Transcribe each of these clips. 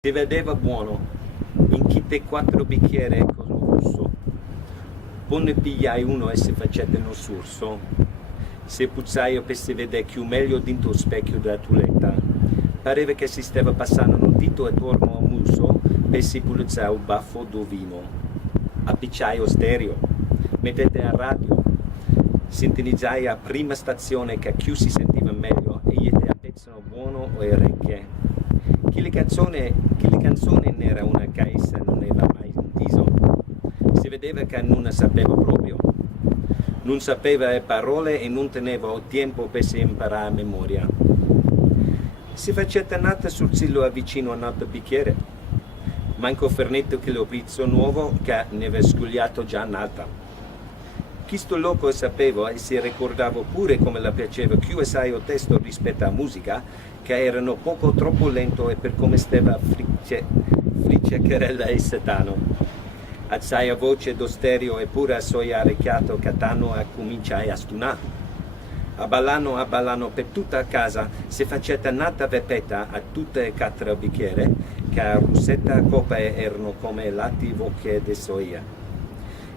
Si vedeva buono, in chitte 4 bicchieri con lo russo. Poi ne pigliai uno e si facette no surso. Se puzzaio per si vedere più meglio dentro lo specchio della tuletta. Pareva che si stava passando un dito attorno al muso per si pulizzare il baffo do vino. Appicciai lo stereo, mettete a radio. Sintonizzai a prima stazione che più si sentiva meglio e gli te a pezzo buono o orecchie. Che le canzoni non era una che essa non aveva mai sentito. Si vedeva che non sapeva proprio. Non sapeva le parole e non teneva il tempo per si imparare a memoria. Si faceva nata sul cielo vicino a un altro bicchiere. Manco Fernetto che lo pizzo nuovo che ne aveva scugliato già nata. Questo loco sapeva e si ricordava pure come le piaceva più assai il testo rispetto alla musica, che erano poco troppo lento e per come stava fricciacherella e setano. Alzai a voce do stereo e pure a soia orecchiato Catano a cominciai a stunare. A ballano per tutta casa, si faceva nata vepeta a tutte e 4 bicchiere, che a russetta a coppe erano come lati vocche di soia.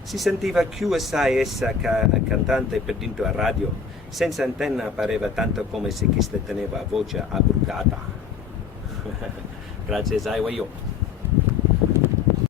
Si sentiva più assai essa cantante per dentro a radio, senza antenna pareva tanto come se chi teneva voce abbrucata. Grazie, sai io.